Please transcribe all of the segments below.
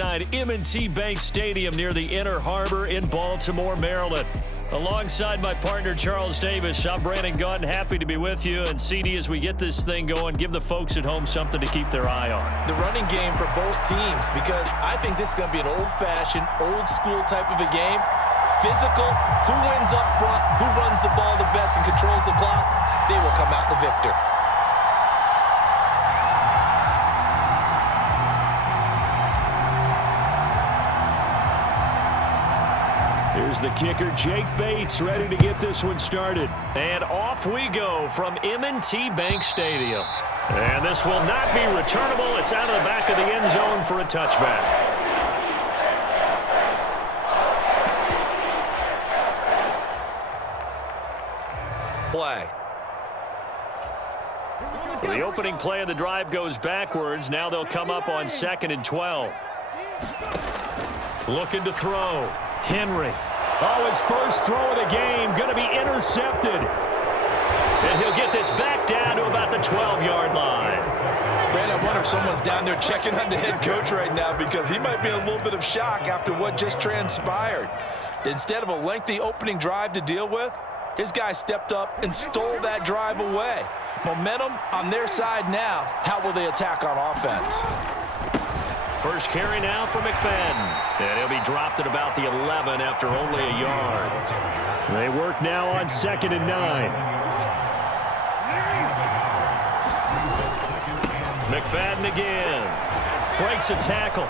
M&T Bank Stadium near the Inner Harbor in Baltimore, Maryland. Alongside my partner, Charles Davis, I'm Brandon Gunn. Happy to be with you. And CD, as we get this thing going, give the folks at home something to keep their eye on. The running game for both teams, because I think this is going to be an old-fashioned, old-school type of a game. Physical, who wins up front, who runs the ball the best and controls the clock, they will come out the victor. Here's the kicker, Jake Bates, ready to get this one started. And off we go from M&T Bank Stadium. And this will not be returnable. It's out of the back of the end zone for a touchback. Play. So the opening play of the drive goes backwards. Now they'll come up on 2nd and 12. Looking to throw. Henry. Oh, his first throw of the game going to be intercepted. And he'll get this back down to about the 12-yard line. Man, I wonder if someone's down there checking on the head coach right now, because he might be in a little bit of shock after what just transpired. Instead of a lengthy opening drive to deal with, his guy stepped up and stole that drive away. Momentum on their side now. How will they attack on offense? First carry now for McFadden. And he'll be dropped at about the 11 after only a yard. They work now on 2nd and 9. McFadden again. Breaks a tackle.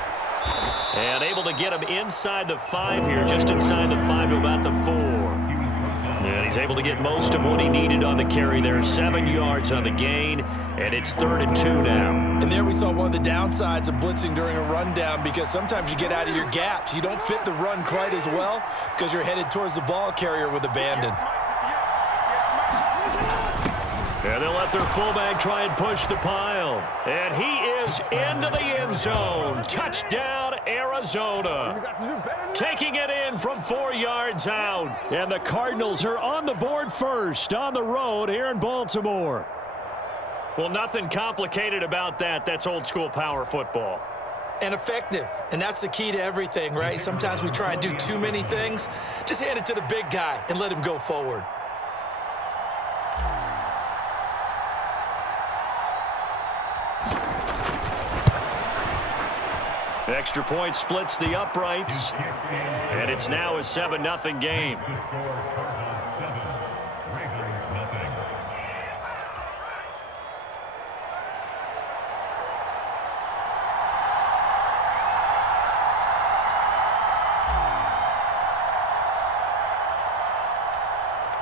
And able to get him inside the 5 here, just inside the 5 to about the 4. And he's able to get most of what he needed on the carry there. 7 yards on the gain, and it's 3rd and 2 now. And there we saw one of the downsides of blitzing during a rundown, because sometimes you get out of your gaps. You don't fit the run quite as well because you're headed towards the ball carrier with abandon. And they'll let their fullback try and push the pile. And he is into the end zone. Touchdown, Arizona. Taking it in from 4 yards out. And the Cardinals are on the board first on the road here in Baltimore. Well, nothing complicated about that. That's old-school power football. And effective. And that's the key to everything, right? Sometimes we try and do too many things. Just hand it to the big guy and let him go forward. Extra point splits the uprights, and it's now a 7-0 game.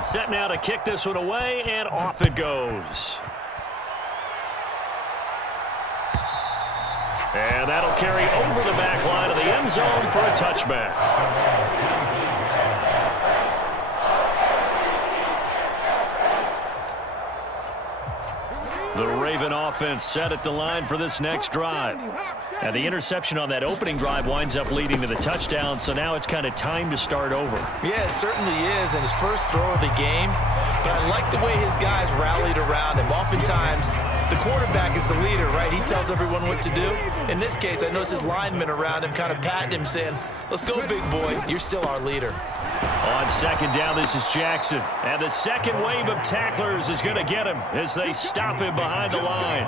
Set now to kick this one away, and off it goes. And that'll carry over the back line of the end zone for a touchback. The Raven offense set at the line for this next drive. And the interception on that opening drive winds up leading to the touchdown, so now it's kind of time to start over. Yeah, it certainly is, and his first throw of the game. But I like the way his guys rallied around him. Oftentimes, the quarterback is the leader, right? He tells everyone what to do. In this case, I noticed his linemen around him kind of patting him, saying, "Let's go, big boy. You're still our leader." On 2nd down, this is Jackson. And the second wave of tacklers is going to get him as they stop him behind the line.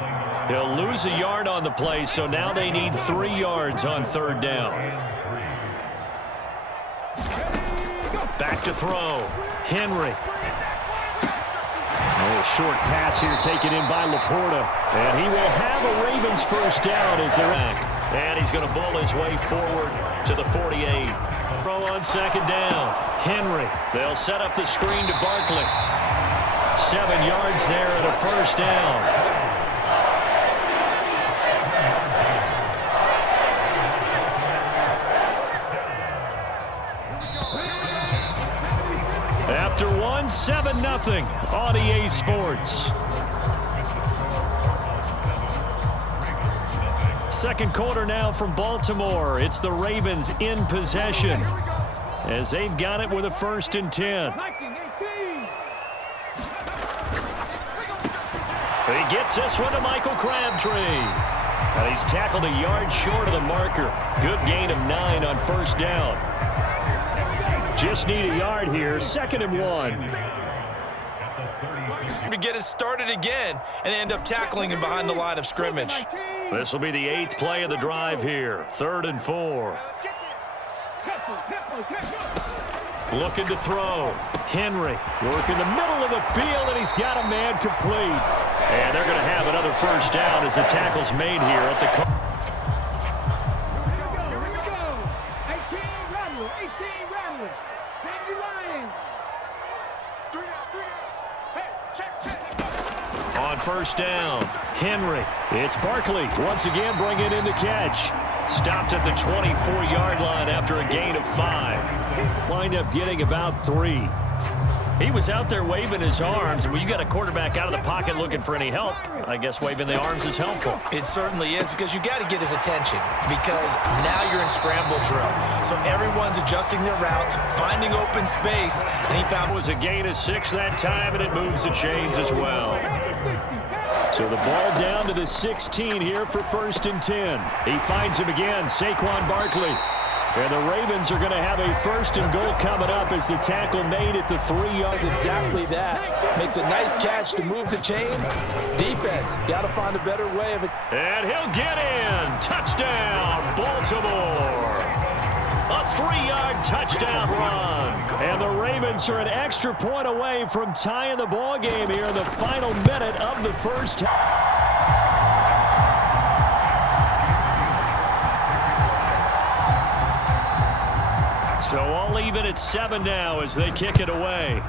He'll lose a yard on the play, so now they need 3 yards on 3rd down. Back to throw. Henry. A short pass here taken in by Laporta. And he will have a Ravens first down as they're back. And he's going to bull his way forward to the 48. Throw on 2nd down. Henry. They'll set up the screen to Barkley. 7 yards there and a first down. After 7-0 on EA Sports. Second quarter now from Baltimore. It's the Ravens in possession as they've got it with a 1st and 10. He gets this one to Michael Crabtree. And he's tackled a yard short of the marker. Good gain of 9 on first down. Just need a yard here, 2nd and 1. To get it started again and end up tackling him behind the line of scrimmage. This will be the 8th play of the drive here. 3rd and 4. Looking to throw. Henry working the middle of the field, and he's got a man complete. And they're going to have another first down as the tackle's made here at the... On first down, Henry. It's Barkley once again bringing in the catch. Stopped at the 24-yard line after a gain of 5. Wind up getting about 3. He was out there waving his arms, and when you got a quarterback out of the pocket looking for any help, I guess waving the arms is helpful. It certainly is, because you got to get his attention, because now you're in scramble drill. So everyone's adjusting their routes, finding open space, and he found... It was a gain of 6 that time, and it moves the chains as well. So the ball down to the 16 here for 1st and 10. He finds him again, Saquon Barkley. And the Ravens are going to have a 1st and goal coming up as the tackle made at the 3 yards. Exactly that. Makes a nice catch to move the chains. Defense, got to find a better way of it. And he'll get in. Touchdown, Baltimore. A 3-yard touchdown run. And the Ravens are an extra point away from tying the ball game here in the final minute of the first half. So all even at 7 now as they kick it away.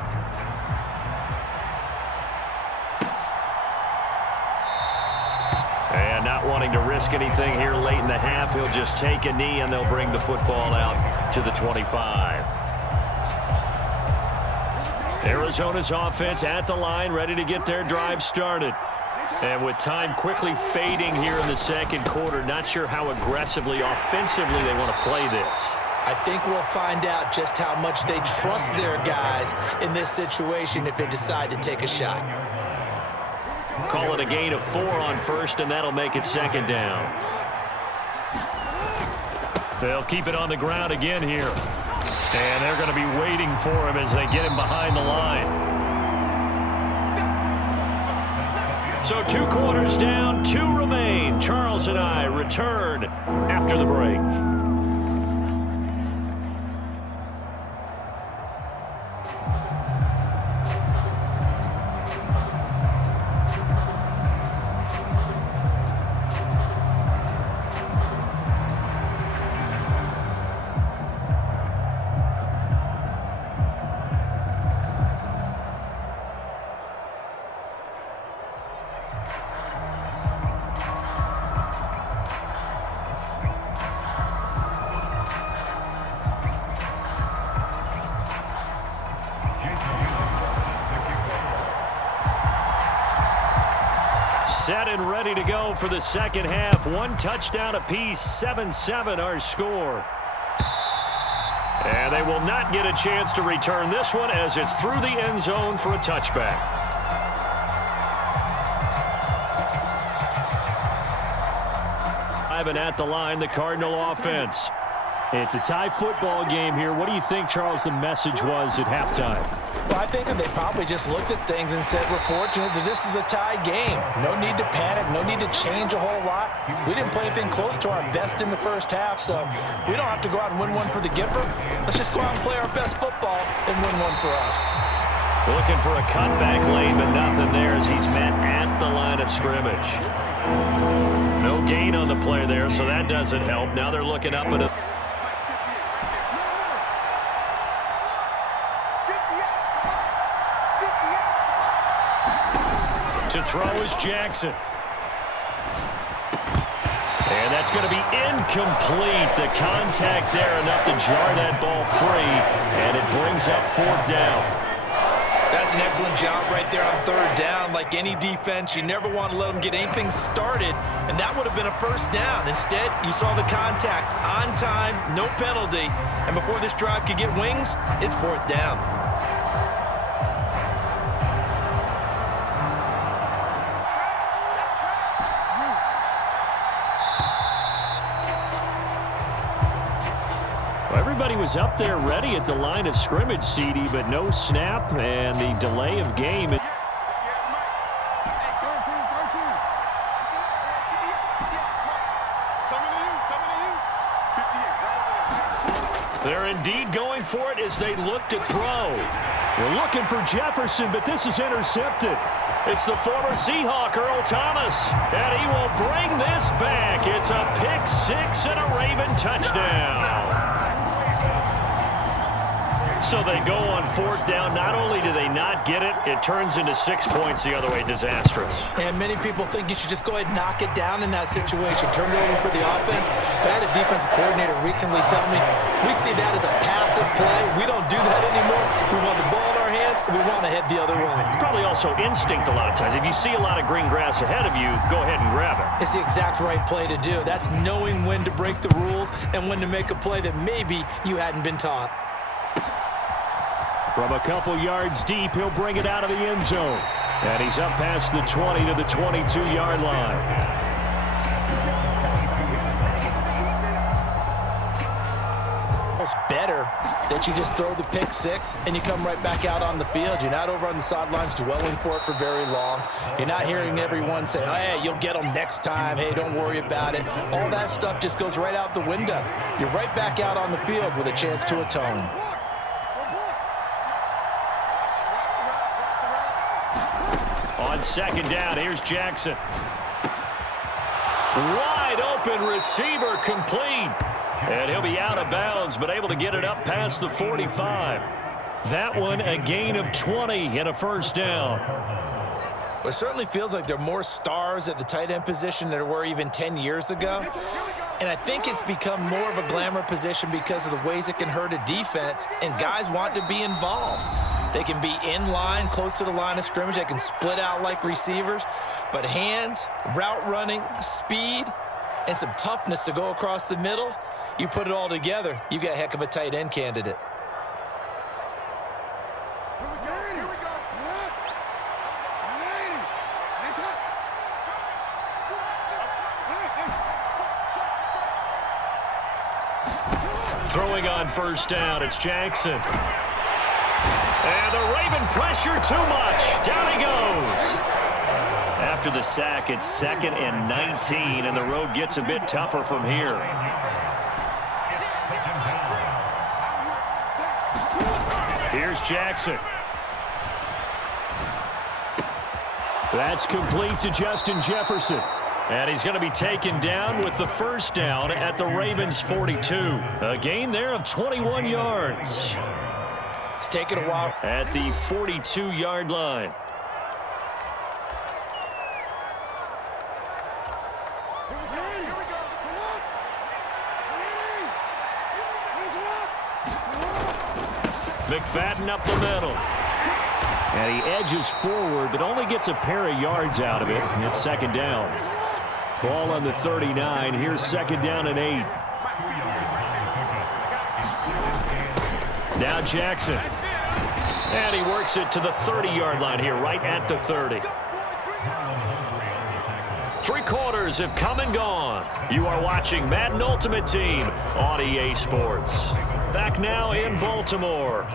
And not wanting to risk anything here late in the half, he'll just take a knee and they'll bring the football out to the 25. Arizona's offense at the line, ready to get their drive started. And with time quickly fading here in the 2nd quarter, not sure how aggressively, offensively they want to play this. I think we'll find out just how much they trust their guys in this situation if they decide to take a shot. Call it a gain of 4 on first, and that'll make it 2nd down. They'll keep it on the ground again here. And they're going to be waiting for him as they get him behind the line. So 2 quarters down, 2 remain. Charles and I return after the break. Set and ready to go for the 2nd half. 1 touchdown apiece, 7-7 our score. And they will not get a chance to return this one as it's through the end zone for a touchback. And at the line, the Cardinal offense. It's a tie football game here. What do you think, Charles, the message was at halftime? Well, I think that they probably just looked at things and said, we're fortunate that this is a tie game. No need to panic, no need to change a whole lot. We didn't play anything close to our best in the first half, so we don't have to go out and win one for the giver. Let's just go out and play our best football and win one for us. Looking for a cutback lane, but nothing there as he's met at the line of scrimmage. No gain on the play there, so that doesn't help. Now they're looking up at a... To throw is Jackson. And that's going to be incomplete. The contact there enough to jar that ball free, and it brings up 4th down. That's an excellent job right there on 3rd down. Like any defense, you never want to let them get anything started, and that would have been a 1st down. Instead, you saw the contact on time, no penalty, and before this drive could get wings, it's 4th down. Everybody was up there ready at the line of scrimmage, CD, but no snap and the delay of game. They're indeed going for it as they look to throw. They're looking for Jefferson, but this is intercepted. It's the former Seahawk, Earl Thomas, and he will bring this back. It's a pick six and a Raven touchdown. So they go on fourth down. Not only do they not get it, it turns into 6 points the other way. Disastrous. And many people think you should just go ahead and knock it down in that situation. Turn it over for the offense. But I had a defensive coordinator recently tell me, we see that as a passive play. We don't do that anymore. We want the ball in our hands, and we want to head the other way. It's probably also instinct a lot of times. If you see a lot of green grass ahead of you, go ahead and grab it. It's the exact right play to do. That's knowing when to break the rules and when to make a play that maybe you hadn't been taught. From a couple yards deep, he'll bring it out of the end zone. And he's up past the 20 to the 22-yard line. It's better that you just throw the pick six and you come right back out on the field. You're not over on the sidelines dwelling for it for very long. You're not hearing everyone say, oh, hey, you'll get them next time. Hey, don't worry about it. All that stuff just goes right out the window. You're right back out on the field with a chance to atone. On second down, here's Jackson. Wide open receiver complete. And he'll be out of bounds, but able to get it up past the 45. That one a gain of 20 and a first down. It certainly feels like there are more stars at the tight end position than there were even 10 years ago. And I think it's become more of a glamour position because of the ways it can hurt a defense, and guys want to be involved. They can be in line, close to the line of scrimmage. They can split out like receivers. But hands, route running, speed, and some toughness to go across the middle, you put it all together, you got a heck of a tight end candidate. Throwing on first down, it's Jackson. And the Raven pressure too much. Down he goes. After the sack, it's 2nd and 19, and the road gets a bit tougher from here. Here's Jackson. That's complete to Justin Jefferson. And he's going to be taken down with the first down at the Ravens' 42. A gain there of 21 yards. It's taken a while. At the 42-yard line. McFadden up the middle. And he edges forward, but only gets a pair of yards out of it. It's second down. Ball on the 39. Here's second down and 8. Now Jackson. And he works it to the 30-yard line here, right at the 30. 3 quarters have come and gone. You are watching Madden Ultimate Team on EA Sports. Back now in Baltimore.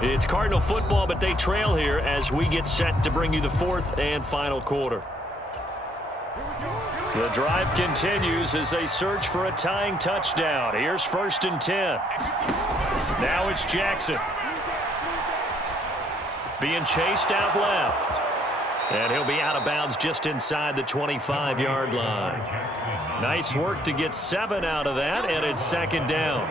It's Cardinal football, but they trail here as we get set to bring you the 4th and final quarter. The drive continues as they search for a tying touchdown. Here's 1st and 10. Now it's Jackson. Being chased out left. And he'll be out of bounds just inside the 25-yard line. Nice work to get 7 out of that, and it's second down.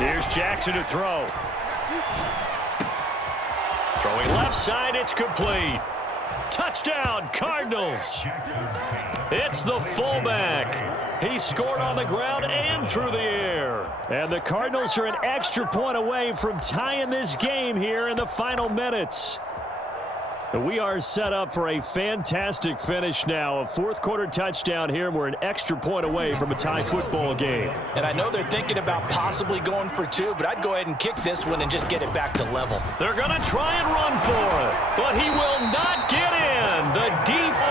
Here's Jackson to throw. Throwing left side, it's complete. Touchdown, Cardinals. It's the fullback. He scored on the ground and through the air. And the Cardinals are an extra point away from tying this game here in the final minutes. We are set up for a fantastic finish now. A 4th quarter touchdown here. We're an extra point away from a tie football game. And I know they're thinking about possibly going for 2, but I'd go ahead and kick this one and just get it back to level. They're going to try and run for it, but he will not get in. The defense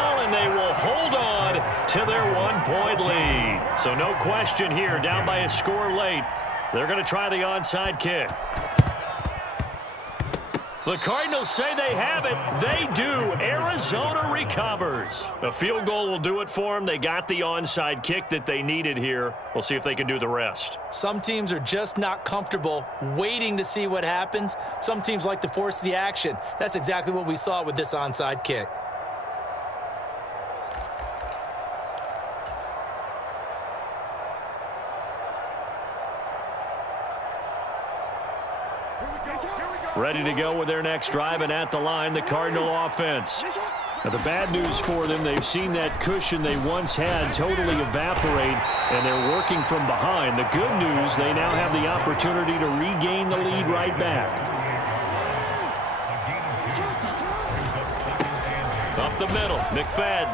So no question here, down by a score late. They're going to try the onside kick. The Cardinals say they have it. They do. Arizona recovers. A field goal will do it for them. They got the onside kick that they needed here. We'll see if they can do the rest. Some teams are just not comfortable waiting to see what happens. Some teams like to force the action. That's exactly what we saw with this onside kick. Ready to go with their next drive, and at the line, the Cardinal offense. Now, the bad news for them, they've seen that cushion they once had totally evaporate, and they're working from behind. The good news, they now have the opportunity to regain the lead right back. Up the middle, McFadden.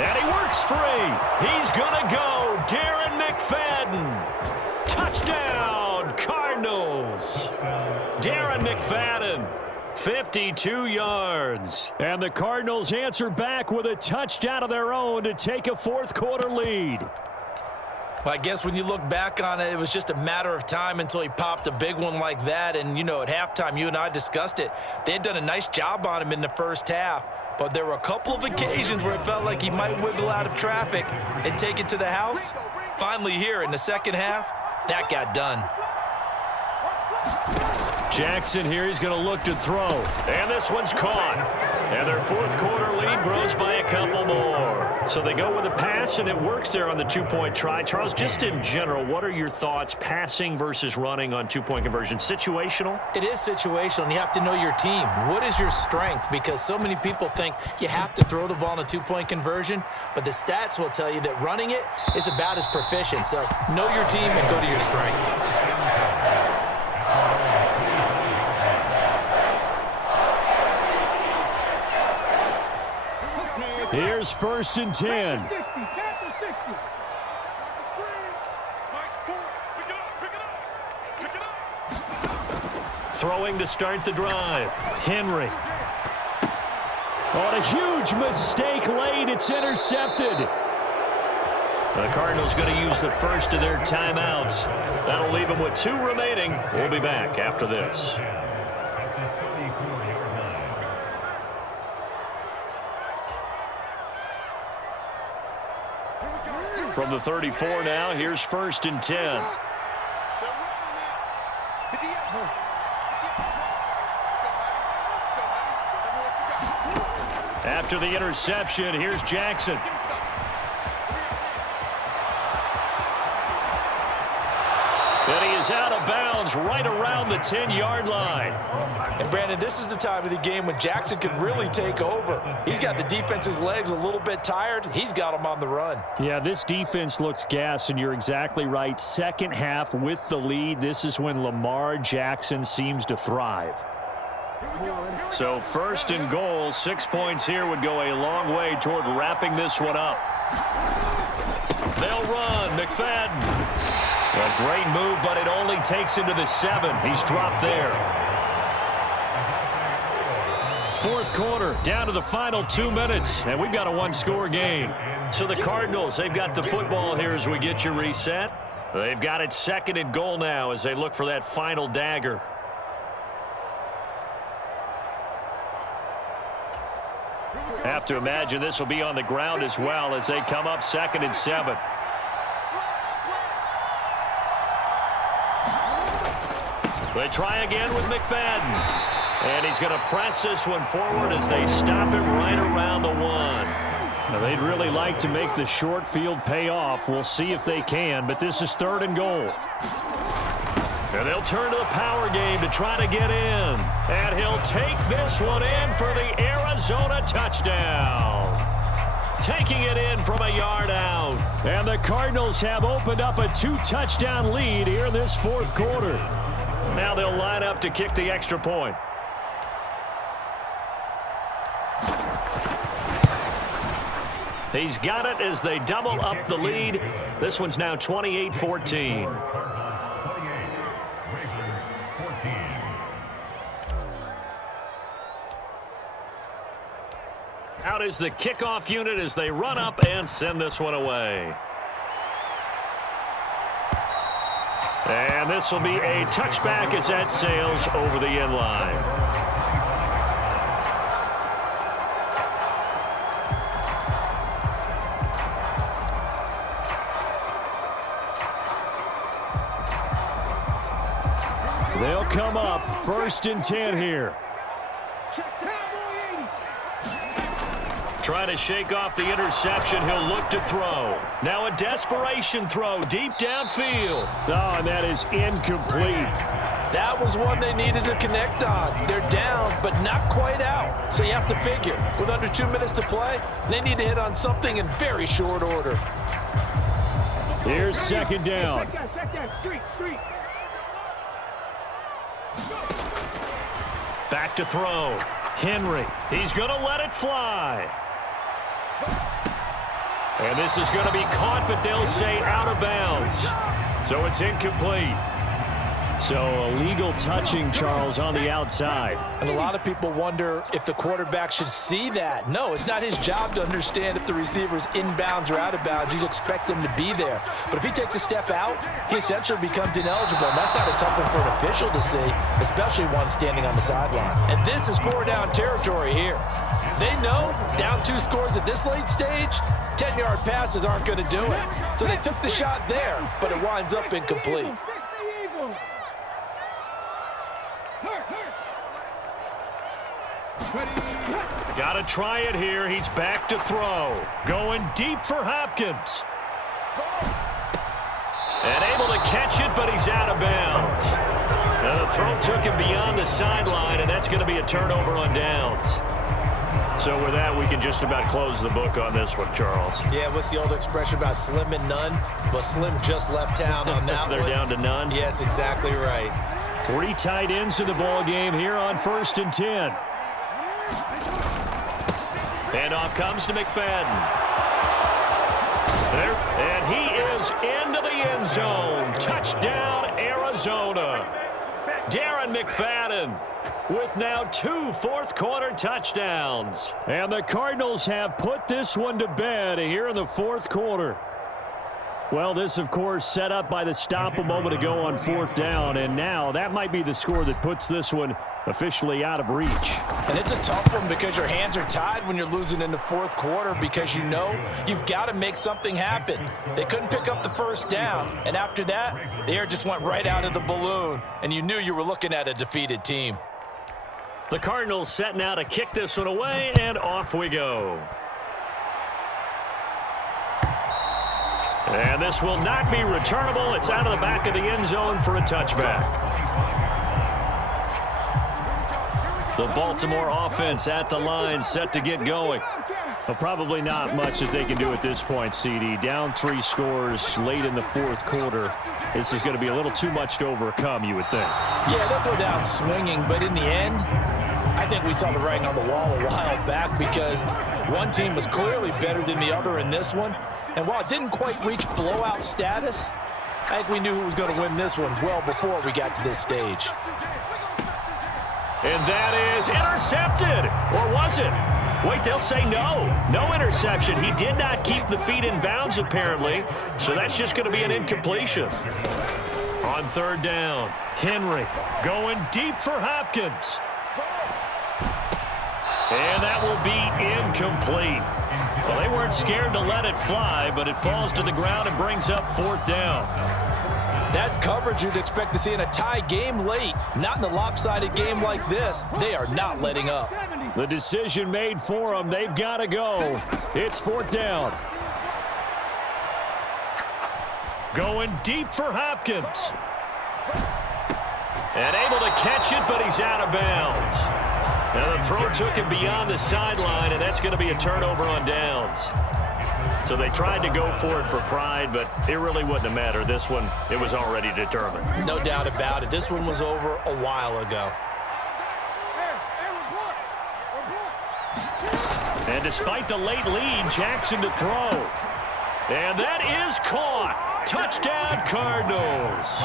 And he works free. He's going to go. Darren McFadden. Touchdown, Cardinals. Darren McFadden, 52 yards. And the Cardinals answer back with a touchdown of their own to take a fourth-quarter lead. Well, I guess when you look back on it, it was just a matter of time until he popped a big one like that. And, you know, at halftime, you and I discussed it. They had done a nice job on him in the first half. But there were a couple of occasions where it felt like he might wiggle out of traffic and take it to the house. Finally here in the second half, that got done. Jackson here, he's going to look to throw. And this one's caught. And their fourth-quarter lead grows by a couple more. So they go with a pass, and it works there on the two-point try. Charles, just in general, what are your thoughts passing versus running on two-point conversion? Situational? It is situational, and you have to know your team. What is your strength? Because so many people think you have to throw the ball in a two-point conversion, but the stats will tell you that running it is about as proficient. So know your team and go to your strength. Here's 1st and 10. Throwing to start the drive. Henry. On a huge mistake late. It's intercepted. The Cardinals going to use the first of their timeouts. That'll leave them with 2 remaining. We'll be back after this. From the 34 now, here's 1st and 10. After the interception, here's Jackson. And he is out of bounds right around the 10-yard line. And, Brandon, this is the time of the game when Jackson can really take over. He's got the defense's legs a little bit tired. He's got them on the run. Yeah, this defense looks gassed, and you're exactly right. Second half with the lead, this is when Lamar Jackson seems to thrive. So 1st and goal, 6 points here would go a long way toward wrapping this one up. They'll run, McFadden. A great move, but it only takes him to the 7. He's dropped there. Fourth quarter, down to the final 2 minutes, and we've got a one-score game. So the Cardinals, they've got the football here as we get you reset. They've got it 2nd and goal now as they look for that final dagger. Have to imagine this will be on the ground as well as they come up 2nd and 7. They try again with McFadden. And he's going to press this one forward as they stop him right around the 1. Now, they'd really like to make the short field pay off. We'll see if they can, but this is 3rd and goal. And they'll turn to the power game to try to get in. And he'll take this one in for the Arizona touchdown. Taking it in from a yard out. And the Cardinals have opened up a 2-touchdown lead here in this fourth quarter. Now they'll line up to kick the extra point. He's got it as they double up the lead. This one's now 28-14. Out is the kickoff unit as they run up and send this one away. And this will be a touchback as that sails over the end line. They'll come up 1st and 10 here. Trying to shake off the interception. He'll look to throw. Now a desperation throw deep downfield. Oh, and that is incomplete. That was one they needed to connect on. They're down, but not quite out. So you have to figure, with under 2 minutes to play, they need to hit on something in very short order. Here's 2nd down. Back to throw. Henry. He's going to let it fly. And this is going to be caught, but they'll say out of bounds. So it's incomplete. So illegal touching, Charles, on the outside. And a lot of people wonder if the quarterback should see that. No, it's not his job to understand if the receiver's inbounds or out of bounds. You expect him to be there. But if he takes a step out, he essentially becomes ineligible. And that's not a tough one for an official to see, especially one standing on the sideline. And this is 4-down territory here. They know down 2 scores at this late stage, 10-yard passes aren't going to do it. So they took the shot there, but it winds up incomplete. Got to try it here. He's back to throw. Going deep for Hopkins. And able to catch it, but he's out of bounds. Now the throw took him beyond the sideline, and that's going to be a turnover on downs. So with that, we can just about close the book on this one, Charles. Yeah, what's the old expression about slim and none? Well, Slim just left town on that They're one. down to none? Yes, exactly right. 3 tight ends in the ball game here on 1st and 10. Handoff comes to McFadden. There, and he is into the end zone. Touchdown, Arizona. Darren McFadden with now 2 fourth-quarter touchdowns. And the Cardinals have put this one to bed here in the 4th quarter. Well, this, of course, set up by the stop a moment ago on 4th down, and now that might be the score that puts this one officially out of reach. And it's a tough one because your hands are tied when you're losing in the 4th quarter because you know you've got to make something happen. They couldn't pick up the 1st down, and after that, the air just went right out of the balloon, and you knew you were looking at a defeated team. The Cardinals set now to kick this one away, and off we go. And this will not be returnable. It's out of the back of the end zone for a touchback. The Baltimore offense at the line, set to get going. Well, probably not much that they can do at this point, CD. Down 3 scores late in the 4th quarter. This is going to be a little too much to overcome, you would think. Yeah, they'll go down swinging, but in the end, I think we saw the writing on the wall a while back because one team was clearly better than the other in this one. And while it didn't quite reach blowout status, I think we knew who was going to win this one well before we got to this stage. And that is intercepted. Or was it? Wait, they'll say no. No interception. He did not keep the feet in bounds, apparently. So that's just going to be an incompletion. On 3rd down, Henry going deep for Hopkins. And that will be incomplete. Well, they weren't scared to let it fly, but it falls to the ground and brings up 4th down. That's coverage you'd expect to see in a tie game late. Not in a lopsided game like this. They are not letting up. The decision made for them. They've got to go. It's 4th down. Going deep for Hopkins. And able to catch it, but he's out of bounds. Now the throw took him beyond the sideline, and that's going to be a turnover on downs. So they tried to go for it for pride, but it really wouldn't have mattered. This one, it was already determined. No doubt about it. This one was over a while ago. And despite the late lead, Jackson to throw. And that is caught. Touchdown, Cardinals.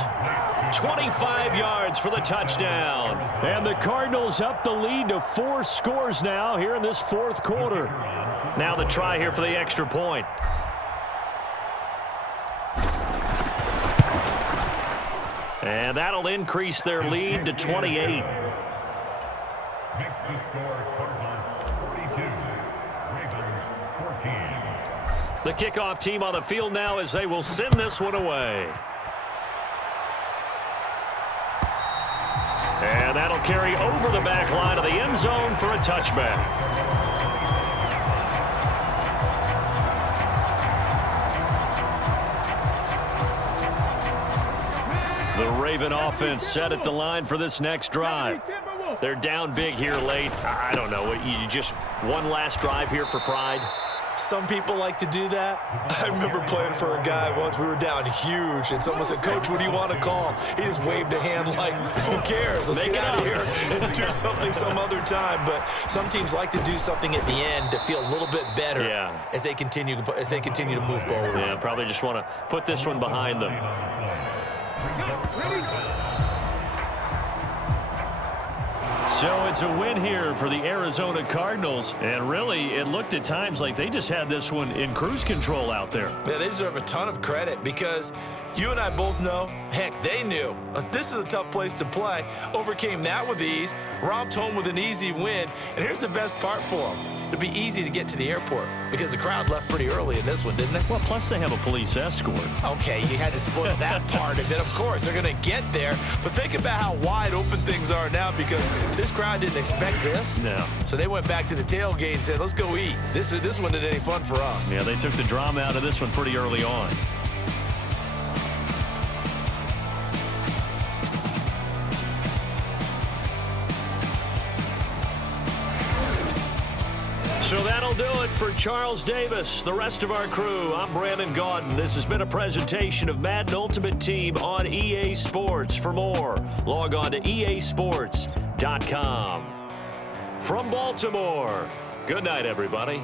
25 yards for the touchdown. And the Cardinals up the lead to 4 scores now here in this 4th quarter. Now the try here for the extra point. And that'll increase their lead to 28. Makes the score Cardinals 42, Ravens 14. The kickoff team on the field now as they will send this one away. And that'll carry over the back line of the end zone for a touchback. The Raven offense set at the line for this next drive. They're down big here late. I don't know. You just one last drive here for pride? Some people like to do that. I remember playing for a guy once. We were down huge, and someone said, "Coach, what do you want to call?" He just waved a hand like, "Who cares? Let's get out of here and do something some other time." But some teams like to do something at the end to feel a little bit better as they continue to move forward. Yeah, probably just want to put this one behind them. So it's a win here for the Arizona Cardinals. And really, it looked at times like they just had this one in cruise control out there. Yeah, they deserve a ton of credit because you and I both know, heck, they knew. This is a tough place to play. Overcame that with ease, romped home with an easy win. And here's the best part for them. It'd be easy to get to the airport because the crowd left pretty early in this one, didn't they? Well, plus they have a police escort. Okay, you had to spoil that part. And then, of course, they're going to get there. But think about how wide open things are now because this crowd didn't expect this. No. So they went back to the tailgate and said, let's go eat. This one isn't any fun for us. Yeah, they took the drama out of this one pretty early on. So that'll do it for Charles Davis, the rest of our crew. I'm Brandon Gaudin. This has been a presentation of Madden Ultimate Team on EA Sports. For more, log on to easports.com. From Baltimore, good night, everybody.